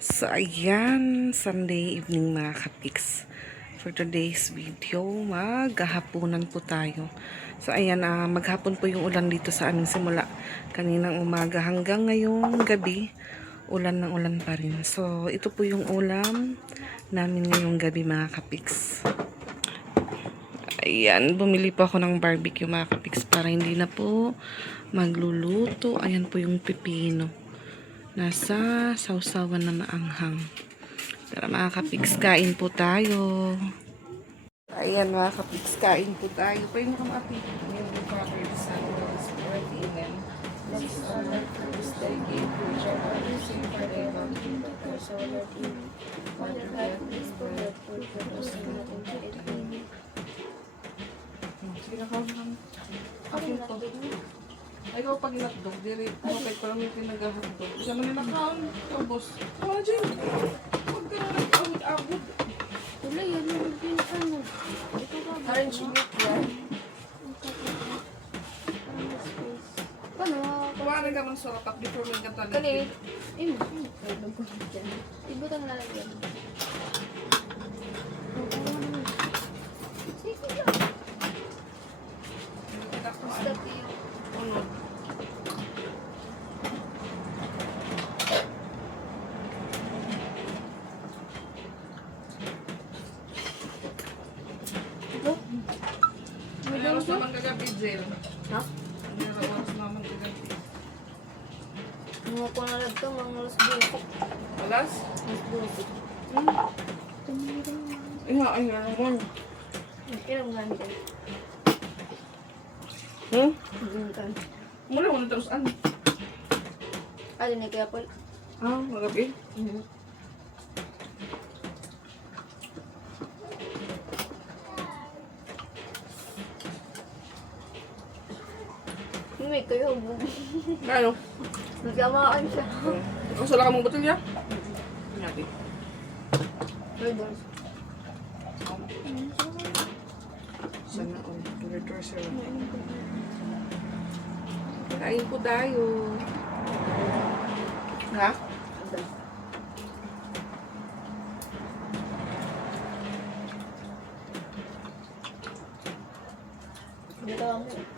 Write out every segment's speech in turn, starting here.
So, ayan, Sunday evening mga kapiks. For today's video, maghahaponan po tayo. So, ayan, maghapon po yung ulan dito sa amin simula kaninang umaga hanggang ngayong gabi. Ulan ng ulan pa rin. So, ito po yung ulam namin ngayong gabi mga kapiks. Ayan, bumili po ako ng barbecue mga kapiks para hindi na po magluluto. Ayan po yung pipino. Nasa sausawan na maanghang. Tara mga kapiks, kain po tayo. Ayan mga kapiks, kain po tayo. Pwede mo kamapi. Ayan po covered sa spaghetti and then this is our first day game. Which are other same for the sige na kawin lang. Akin po. Ay, ikaw pag inatdog, diri, okay pa lang yung pinag-ahatdog. Isa man yung nakaon, ubos. Wala dyan. Huwag ka na nag-awid-awid. Wala yan, yung ano. Orange milk yan. Paano? Kumain ka man sa rapat before may katalit. Kani, ibutan na lang yan. Sige lang. Basta tiyo. Unod. Ito? May May oras daw naman kagabi, Jill. Ha? May oras naman kagabi. Mga ko na lang ito, mga alas 12. Alas? Alas 12. Ay, ay, naman. Ilang nga nito? Ilang ka? Mula mo na terus ano? Ano na kaya po? Magabi? May kayo. Ano? Nagkamaan siya. Masala ka mong botelya? Natin. May balls. Sana all. Tuloy-tuloy sila. Kain po tayo. Ha?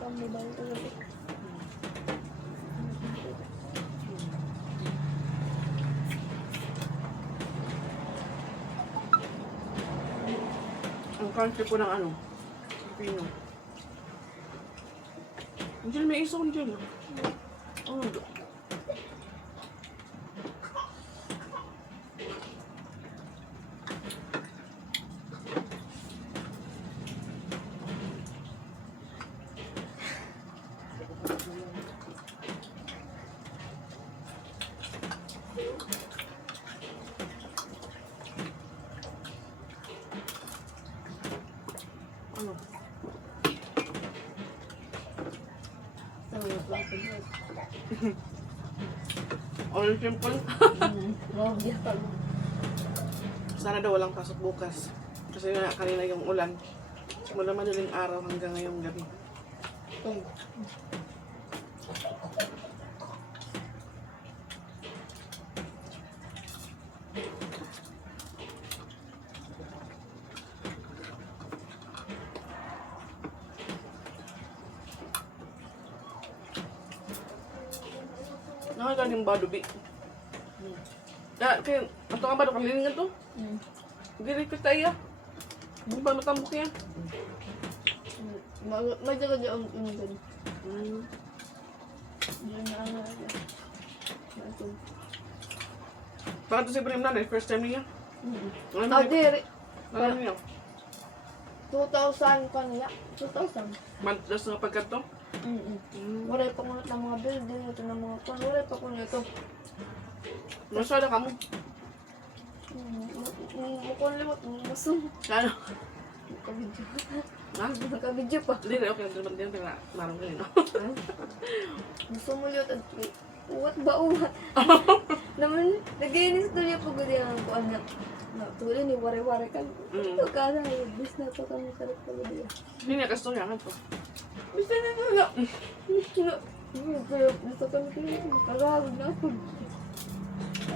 Kami ba ito? Ang country po ng ano? Pino. Diyan may isa kong dyan. Oh, ano? All simple. Sana daw walang pasok bukas. Kasi na kanina yung ulan. Mula madaling araw hanggang ngayong gabi. Nakakaling ba dubi? Kaya, ato nga ba doon kalilingan to? Dili ko tayo. Hindi ba matambok yan? May jaga dyan ang inigin. Diyan na ang ito. Bakit to si Brim na? First time niya? Ano Diri. Ano niya? 2,000 pa niya. 2,000. Mantas na pagkat to? Wala pa ko ng mga building, ito ng mga pan. Wala pa ko nito. Masada ka mo? Mukon limot, musong. Ano? Nakabidyo. Ha? Nakabidyo pa. Hindi na, okay. Hindi na, tingnan. Marang ko yun. Gusto mo yun. Uwat ba uwat? Naman, nag-iinis na niya pag gudi ang kuan niya. Tuloy ni wari-wari ka. Ito ka na, bis na pa kami sarap pag gudi. Hindi niya kasito niya. Ito. Bisa na nga. Gusto kami kayo. Karagod na ako.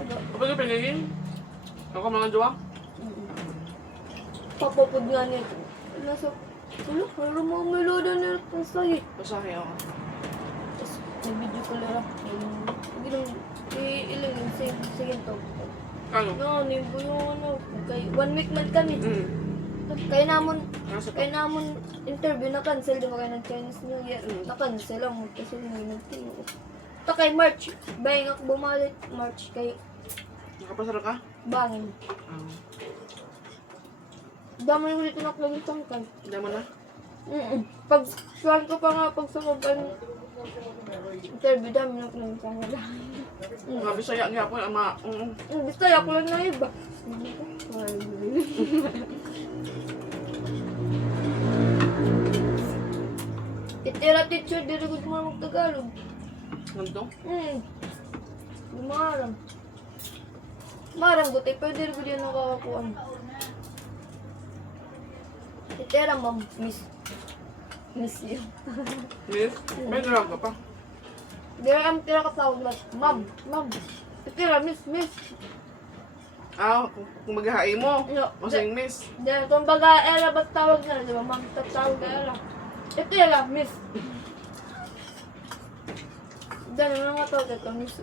Kapag yung pinigin? Ako mga jowa? Papapod nga nito. Nasa, wala, mayroon mga meloda na itong sahi. Basahe ako. Tapos, nag-video ko lang. Ginang, ilang yun, sige to. Ano? No, nimbo yung ano, kay 1 week man kami. Kaya namon, Nasa kaya namon interview na-cancel, di ba kayo ng Chinese New Year? Na-cancel lang mo kasi hindi nagtino. Ito kay March, bayang ako bumalik, March kay Nakapasara ka? Bangin. Dami yung ulit na naklagin tangkal. Hindi mo na? Pag saan ko pa nga pag sa kaban interview, dami na naklagin tangkal. Mga Bisaya nga po, ama. Basta ako lang na iba. Itira teacher, dirigod mo mag-Tagalog. Ganito? Lumaram. Maram ko, tayo pwede rin yan nakakakuan. Itira, ma'am, miss. Miss you. Miss? May drug ka pa? Dira ang tira ka tawag na, ma'am, ma'am. Itira, miss, miss. Kung maghahain mo. No, Masing miss. Dira, kung baga, era ba't tawag na, di ba, ma'am, tatawag na era. Itira, miss. Dahil naman nga tawag ito, miss.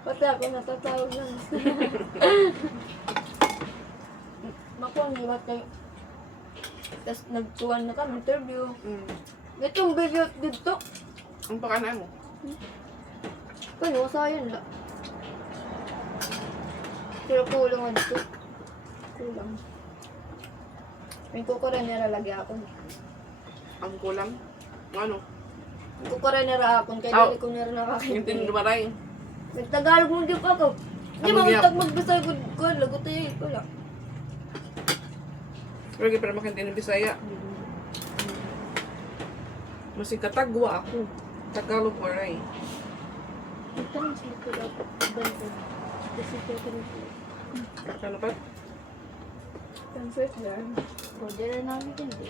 Pati ako natatawag na, miss. Makuha, di ba tayo? Tapos nagtuwan na kami, interview. Itong video dito. Ang pakanay mo? Ano, sayang la. Pero kulang nga dito. Kulang. May kukurenera lagi ako. Ang kulang? Ano? May kukurenera ako, kaya Aw. dali ko nera Hindi nakakaintindi. mo maray. Nagtagalog mo din ako. Hindi Ang mo magyap. tag magbisay ko, lagot tayo, wala. Pero para makintindi ng Bisaya. Masing katagwa ako. Tagalog maray. Translate ko lang. Kasi ko translate. Ano pa? Translate lang. Pwede rin namin hindi.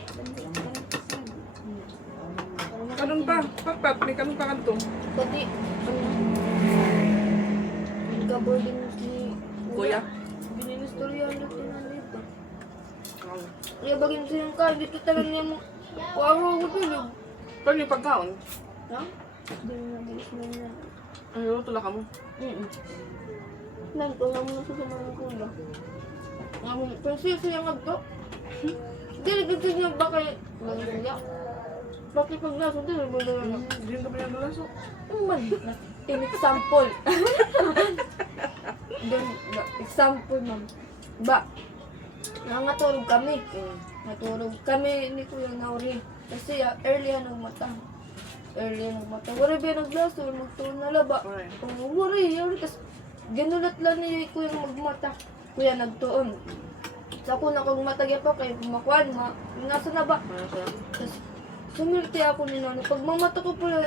Kanon pa? Patpat, may kanon pa kanto. Pati, nagka-boarding si Kuya? Bininistoryan natin nandito. Ano? Kaya bagay sa yung car, dito talaga niya mo. Waro ko tulog. Pero yung pagkaon, Ha? Hindi mo nabilis na niya. ano tulak ka mo? Nanto lang mo na sa mga kuya. Pero siya nga to. Dili dito niya ba kay Manila? Bakit pag nasa dito mo na Hindi ka pa yan nalaso. man, in example. Then, example, ma'am. Ba, nangatulog kami. Natulog kami ni Kuya Nauri. Kasi early yan nagmata. Early yan nagmata. Wari ba naglaso, magtuon na laba. Alright. Wari, kasi ginulat lang niya yung Kuya magmata. Kuya nagtuon. Sa ako na kung matagya pa kayo, kumakuan, nasa na ba? Tapos, sumilti ako ni Nano. Pag mamata ko pala,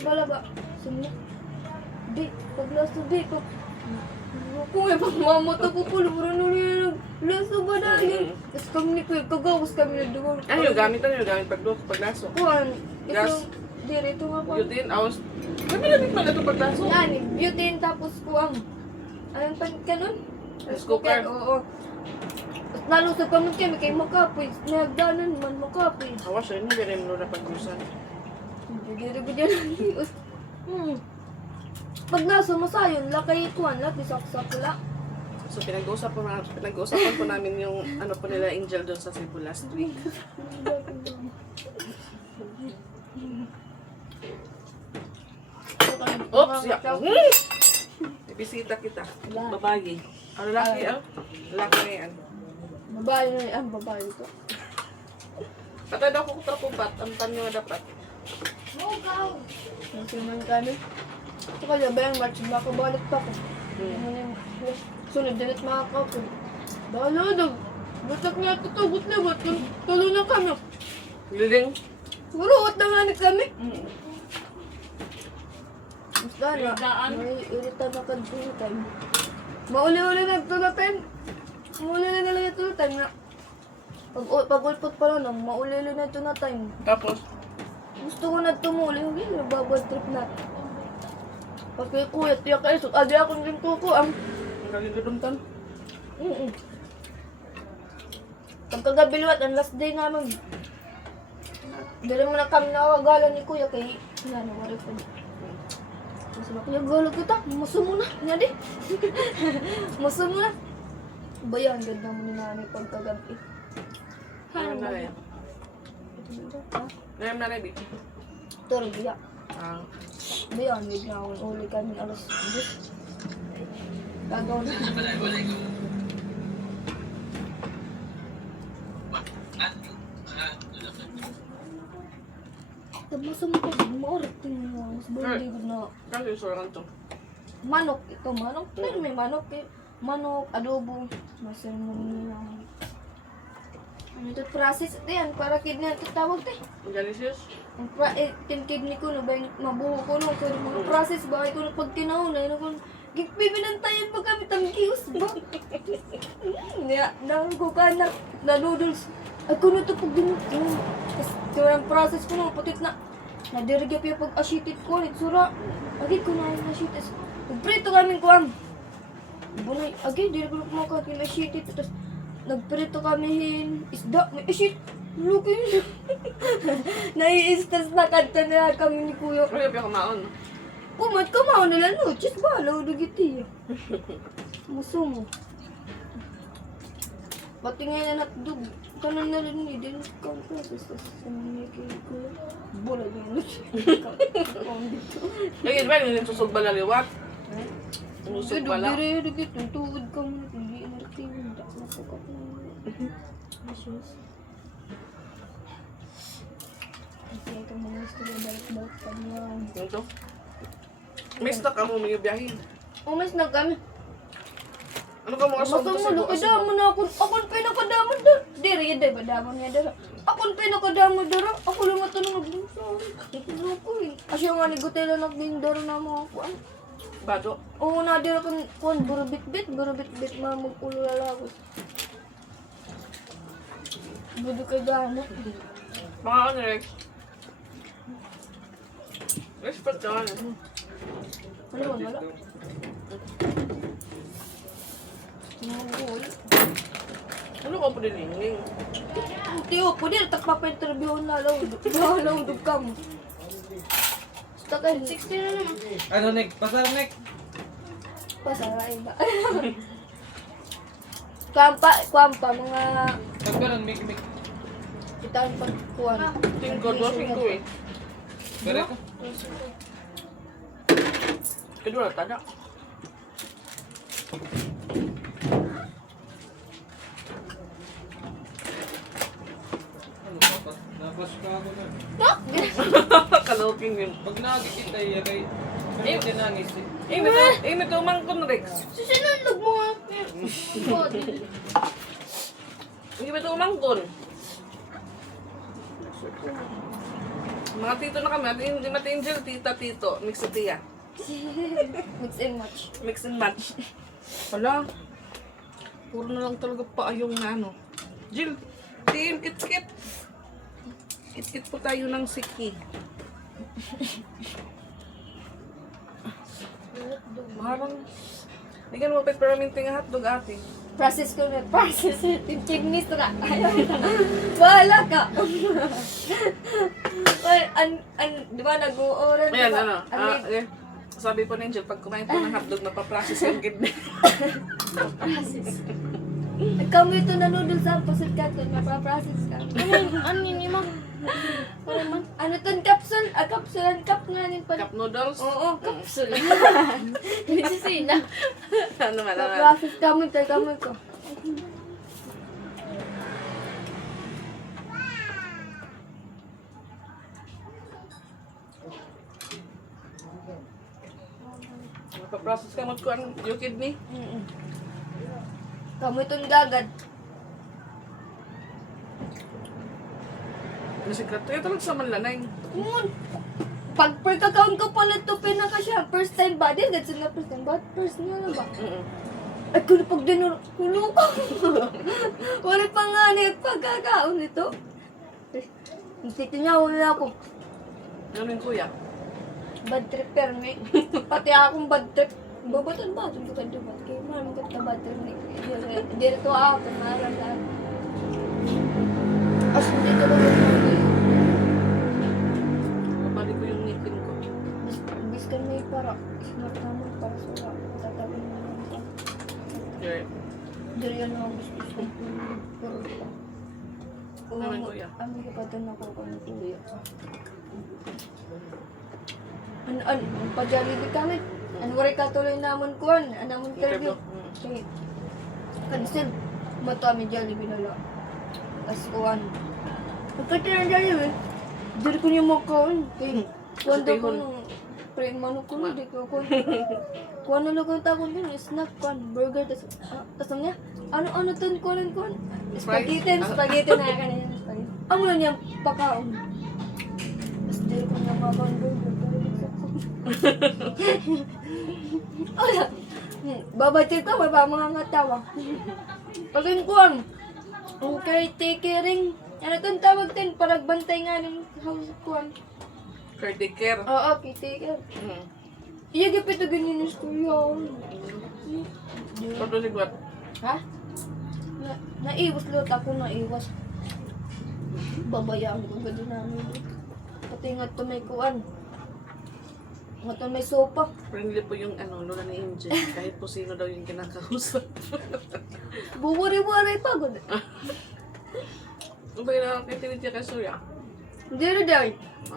balaba, sumilti. Di, pag laso dito. Kung may pag mamata ko pala, parang nung laso ba dahil? Tapos kami ni Kuya, kagawas kami na doon. Ano yung gamit? Ano yung gamit paglaso? Kuhan, Gas? ito, dito nga pa. Yun din, awas. Kami na din pala ito paglaso. Yan, butane tapos kuang. Anong pan ka nun? Rice cooker. Oo. At nalusog kami kami kay Makapoy. Nagdanan man Makapoy. Awas yun, hindi rin mo na paglusan. Hindi lang. Pag nasa masayon, lakay ikuan, lati saksak la. So pinag-uusapan po namin yung ano po nila Angel doon sa Cebu last week. Oops! Ya. Ibisita kita. Babae. Ang lalaki ah. Lalaki na yan. Babae na yan, babae ko. Patay daw ko trapubat. Ang tanyo na dapat. Nasunan kami. Ito kaya ba yung March, baka balik pa ko. Sunod dinit mga kapon. Bala daw. Butak nga ito, tugot na ba't tuloy na kami. Liling. Buruot na nga ni kami. Basta na, may irita na kadbutan. Mauli-uli na tulatan. Mauli-uli na lang yung tulatan na. Pag-ulpot pa lang, mauli-uli na ito na time. Tapos, Gusto ko na tumuli, hindi na babad trip na. Pag kay kuya, tiyak kayo, so adi akong din kuko ang. Ang kaliluntan. Pagkagabi liwat, ang last day namin. Dali mo na kami nakagalan ni kuya kay wari ko. Mas na kuya, galo kita, muso mo na, nga di. Muso mo na. Bayan, ganda mo ni nanay pagkagabi. Ngayon na rin. Ngayon na rin, Bi. Toro, biya. Ah. Bayan, hindi na akong uli kami alas 10. Gagaw na. Tapos mo ko, marating mo. Mas balik na. Kasi sorangan to. Manok, ito manok. Pero may manok eh. Manok, adobo. Masermon lang. Ano ito, process ito yan. Para kidney ito tawag ito eh. Delicious. Ang kidney ko na ba yung mabuho ko no. Kaya mga process ba ito na pag kinahon na. Bibinantayan pa kami tangkius ba? Nangko ka na noodles. Ay kuno ito pag binutong. Tapos yung process ko no, putit na. Nadirigap yung pag ashitit ko. Sura. Agad ko na yung ashitit. Nagprito kami ko ang. Bunay, agad, di ko kumakakat yung ashitit. Tapos nagprito kami isda. May ashit. Luki yun. Nai-istas na kanta na kami ni Kuya. Kaya pa kumaon. Kumat ka mao nila no. Chis ba? Law dugiti. Muso mo. Pati ngayon na natdug. Kanan na rin ni din kang process. Tapos sabi kay Kuya. Bola yun. Ngayon ba, yung susog ba laliwat? Susog Dugit, ba lang? dugit. Tuwid ka mo. Hindi inerti. Hindi masukap na. Issues. Okay, ito mga gusto na balik-balik pa niya. Ito. May stock ako may biyahin. Umis na kami. Ano ka mga Basta sonto mo, sa bukas? nakadamon na ako. Ako'ng pinakadamon da. Diri, yun ba? Damon niya dara. Ako'ng pinakadamon dara. Ako lang matanong nagbusa. Ito ko eh. Asya nga ni Gutela nagdindaro na mga kuan. Bato. Oo na dira kung kuan. Burubit-bit mga magpulo lalagos. Budo kay gana. Mga ano, Rex? Respect ka ano. Ano ba wala? Nangul. Ano ka pa diningning? Tiyo, po din. Takpa-interview na law. Law, dugkam. Basta kayo, 60 na naman. Ano, Nick? Pasar, Nick? Pasaray ba? Kwampa, mga Pag ganun, Mick. itaan pagkuhan. Tingko, 2-5 eh. Pero ko. Kedua tada. Ano, napas ka ako na. Kaloking yun. Pag nakikita iya kay... Pero tinangis eh. Imi to mangkon, Rex. Susunod mo nga. Imi to mangkon. Mga tito na kami, hindi mati Angel, tita, tito, mix sa tiya. Mix and match. Mix and match. Wala. Puro na lang talaga paayong na ano. Jill, team, kit-kit. Kit-kit po tayo ng siki. Maharang. Hindi ka naman peppermint nga hotdog ate. Process ko na. Process. Yung kidneys na. Ayaw na. Bahala ka. Di ba nag-uuran? Ayan, diba? ano. Sabi po ni Angel, pag kumain po ng hotdog, napaprocess yung kidney. Process. Ikaw ito na noodles sa pasit ka ito. Napaprocess ka. Ano yun mo? Ano ito? Capsule? Capsule. Cap nga rin pala. Cup noodles. Oo, capsule. Hindi sisina. Ano man naman. Process ka mo. Teka mo ito. Napaprocess ka mo yung kidney. Kamu itong gagad. Nasikreto. Ito lang sa manlanay. Pag pagkakaon ko pala ito, pinaka siya. First time ba? Di agad sila first time ba? First nga na ba? Ay, kung pag dinuro, kulo ko. Wala pa nga na pagkakaon ito. Titinyaw na ako. Ano yung kuya? bad trip permi. Pati akong bad trip. Babatan ba? Ito ka diba? Kaya maraming ka bad trip ni. Dito ako, maraming lahat. As hindi ka ba Mabalik ko yung ngipin ko. bis ka may para. Smart naman para sa wala. Tatabi mo naman ka. Sure. Dari yan ako gusto ko. Pero Naman, kuya. Ang kapatan ako ko ng kuya. Pajalibi kami. Ano wari katuloy namon kuan, namon interview. Okay. Kansil, mata mi Jollibee na lang. As kuan. Pagkati ng Jollibee, diri ko niya mo kuan. Kay kuan daw ko nung pre mano ko na di ko kuan. Kuan na lang ko tapon din, snack kuan, burger tas niya. Ano ton kuan. Spaghetti na kanina spaghetti. Amo na niya pakaon. Tapos diri ko niya makaon burger. Wala. Babati ka, baba mga ngatawa. Pagin kuwan, ang caretaking, ano itong tawag din, parang bantay nga ng house kuwan. Caretaker. Oo, caretaker. Iya, gipit ito ganyan yung studio. Pagto sigwat. Ha? Naiwas lot ako, naiwas. Babayaan ko gado namin. Pati nga ito may kuwan. Nga ito may sopa. Friendly po yung lola ni MJ. Kahit po sino daw yung kinakausap. Buwari-wari pagod. Ang bagay na kay Tinitya Kasuya. Hindi rin daw.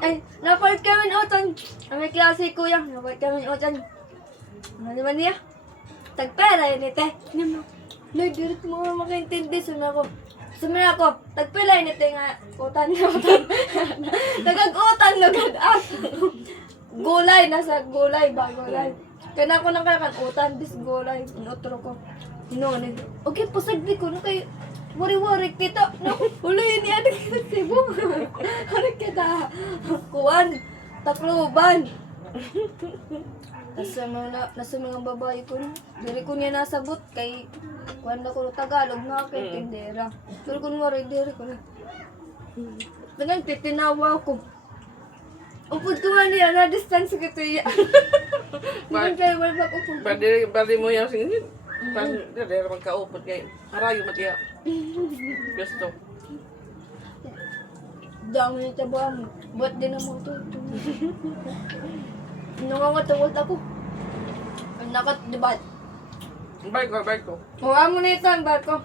Ay, napalit kami ng utan. May klase kuya, napalit kami ng utan. Ano naman niya? Tagpera yun ite. Lord, dirit mo makaintindi. Sumira ako. Tagpila yun ite nga. Utan niya, utan. Nagag-utan, nagag-at. Gulay, nasa gulay ba? Gulay. Kaya na ako nakakanutan, bis gulay. Inotro ko. Hinuunin. Okay, pasagdi ko. No, kay wari-wari kita. No, huli niya. Sibo. Wari kita. Kuwan. Takluban. Nasa mga babae ko. Diri ko niya nasabot. Kay kuwan na ko Tagalog na kay tindera. Pero kung wari, diri ko na. Dengan titinawa ko. Upod ko man niya, na-distance ko ito iya. Hindi kayo wala ko po. Bali mo yung singin. Dali magkaupot kay harayo matiya. Gusto. Dami nito ba? Buat din naman ito. Nangangatawad ako. Nakat-debat. Bike ko. Huwag mo na ito ang barko.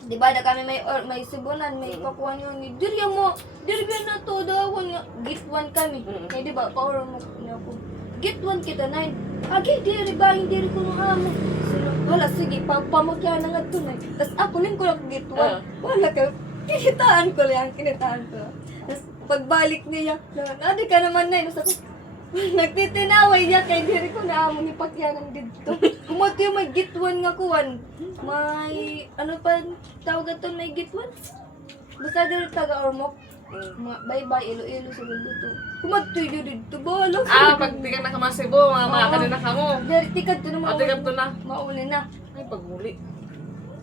Diba na kami may sibunan, may pakuhan yun. Diri na to daw. Git 1 kami. Kaya diba, paura mo na ako. Git 1 kita, 9. Agi, diri ba? Hindi ko nung amo. Wala, sige, pamukya na nga ito na. Tapos ako rin ko lang git 1. Wala kayo. Kinitaan ko. Tapos pagbalik niya, adi ka naman na. Tapos ako, nagtitinaway niya kay diri ko na amo ni pakyanan dito. Kumato yung may git 1 nga kuwan. May, ano pa tawag ito may git 1? Basta diri taga-ormok. Bye-bye, ilo-ilo sa mundo to. Kumato yun dito. Balo. Pag di ka nakamasibo, mga kanina ka mo. Diri, tikad to na Tikad to na. mauli na. Ay, pagmuli.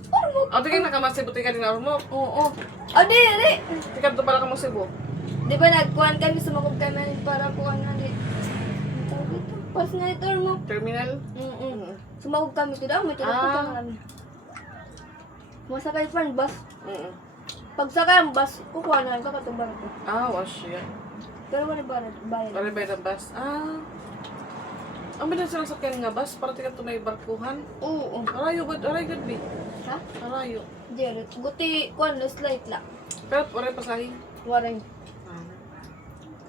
Ormok. Di ka nakamasibo, tikad din mo. Oo. Diri. Tikad to pala ka mo Cebu. Di ba nagkuhan kami, sumakog kami para kuhan na rin. Tawag ito. Pas nga ito, ormok. Terminal? Sumakog kami to daw, may tinatapos kami. Masakay pa ang bus. Pag sakay ang bus, kukuha na lang kakatubar ko. Wash yan. Pero wala bayad. Wala ba yung bus? Ang bilang silang sakyan nga bus, para tika to may barkuhan. Oo. Arayo ba? Arayo good be. Ha? Arayo. Jared, guti, kuhan, slight lang. Pero waray pasahin. Waray.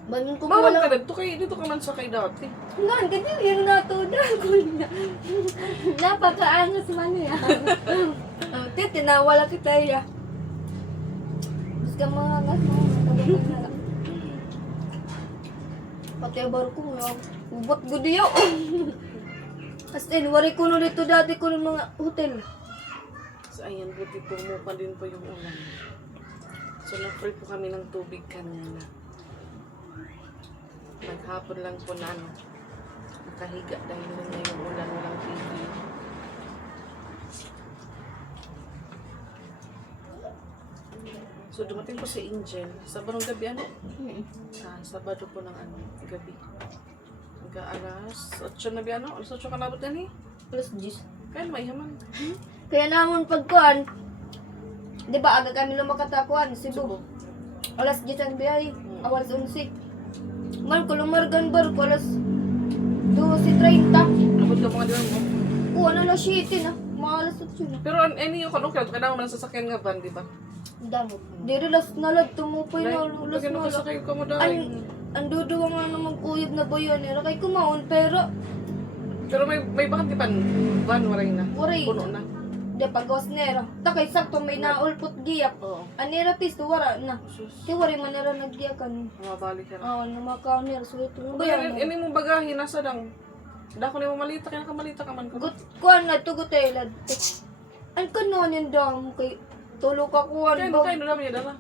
Bangun ko Mawag wala. ka dito dito ka man sakay dati. Nga, ganyan yung natuda ko niya. Napakaangas man niya. Tinawala kita ya. Mas ka mga angas mo. Pati ang barko nga. Ubot ko diyo. As in, wari ko nun dito dati ko ng mga hotel. So ayan, buti tumupan din po yung ulan. So na-free po kami ng tubig kanina. Maghapon lang po na nakahiga dahil na yung ulan, walang TV. So, dumating po si Angel. Sabado ng gabi, ano? Sabado po ng gabi. Hanggang alas 8 na biya, ano? Alas 8 ka nabot yan eh. Plus 10. Kaya may haman. Kaya naman pagkuhan, di ba aga kami lumakatakuan, Cebu. Alas 10 ang biyahe, alas 11. Man ko lumargan barko, alas 12:30. Abot ka mga diwan mo. Kuha na alas 7 na, mga alas 8 na. Pero any yung kanong kaya, kailangan mo ng sasakyan nga van, di ba? Damo. Di relas nalag, tumupoy na, ulas Lagi nalag. nakasakay ka mo dahil. Ang duduwa nga na magkuyog na bayan, nila kay kumaon, pero Pero may bakit di pan van, waray na. Waray. Puno na. di pagos nera. Takay sakto may naulpot giyak. Oo. Anira pisto wara na. Sus. Kaya wari man nera naggiyakan. Mabalik ka na. Namakaw nera. Sulit mo Bayan, bayan. ini mo bagahin, nasa lang. Dako ni mo malita, kaya nakamalita ka man ko. Kuan na tugot elad. An kanon yung dam kay tulo ka kuan Kaya ba. kayo namin yung dala.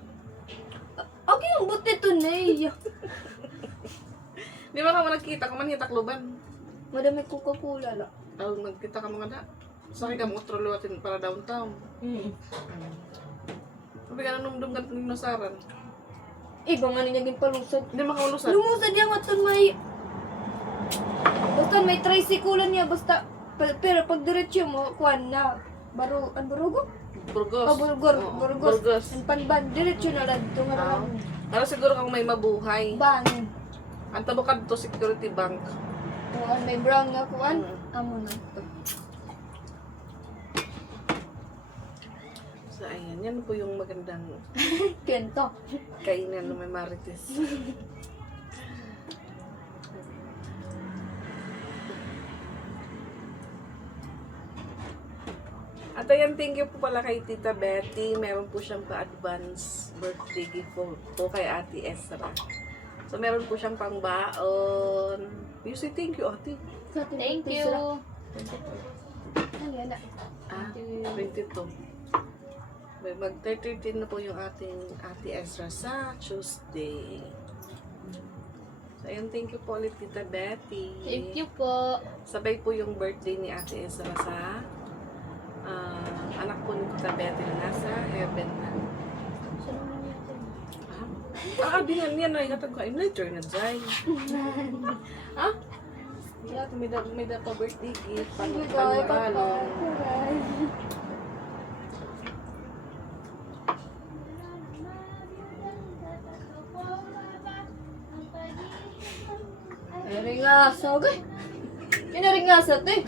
Agi ang buti to na Di ba ka mo nagkita, kumanhita kluban. Madami Coca-Cola la. Tawag nagkita ka mga da. Sakay ka mo troluatin para downtown. Sabi ka na numdum ka ng nasaran. Iba nga niya palusad. Hindi makaulusan. Lumusad yan aton may basta may tricycle niya basta pero pag diretso mo kuan na barugo? Burgos. Burgos. Burgos. Ang panban diretso na lang tunga na lang. Para siguro kang may mabuhay. Ban. Ang tabukad to Security Bank. Kuan may brown nga kuan. Amo na to. So ayan, yan po yung magandang Kento. kainan ng may marites. At ayan, thank you po pala kay Tita Betty. Meron po siyang pa-advance birthday gift po kay Ate Ezra. So, meron po siyang pangbaon. You say thank you, Ate. Thank you. Ano yan na? 22. May mag-13 na po yung ating Ate Ezra sa Tuesday. So, ayun, thank you po ulit, Tita Betty. Thank you po. Sabay po yung birthday ni Ate Ezra sa anak po ni Tita Betty na nasa heaven na. Di nga niya na igatag ko. I'm later na dyan. Ha? Yeah, may da pa birthday gift. Pang-balon. Naringasa, okay? Naringasa, te.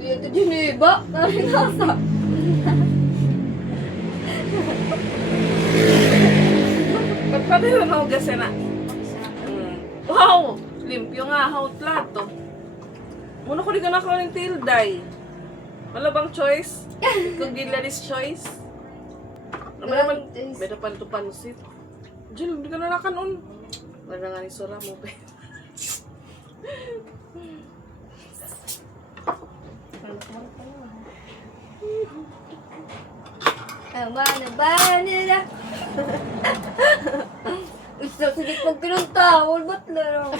Ito Geneva, naringasa. Pagpano yung nahugas na? Wow! Limpyo nga, haut plato. Muna ko di ka nakaw ng tilday. Wala bang choice? Kung Gilaris choice? Ano ba naman? Beda pa ito pansit. Jill, di ka na nakanon. Wala nga ni Sora mo, pe. Amana ba nila? Gusto sige pag pinunta, ba't laro?